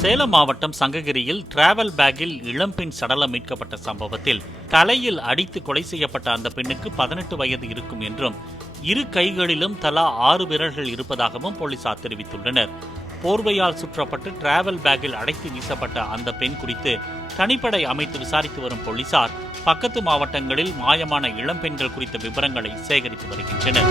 சேலம் மாவட்டம் சங்ககிரியில் டிராவல் பேக்கில் இளம்பெண் சடலம் மீட்கப்பட்ட சம்பவத்தில் தலையில் அடித்து கொலை செய்யப்பட்ட அந்த பெண்ணுக்கு 18 வயது இருக்கும் என்றும் இரு கைகளிலும் தலா 6 விரல்கள் இருப்பதாகவும் போலீசார் தெரிவித்துள்ளனர். போர்வையால் சுற்றப்பட்டு டிராவல் பேக்கில் அடைத்து வீசப்பட்ட அந்த பெண் குறித்து தனிப்படை அமைத்து விசாரித்து வரும் போலீசார் பக்கத்து மாவட்டங்களில் மாயமான இளம்பெண்கள் குறித்த விவரங்களை சேகரித்து வருகின்றனர்.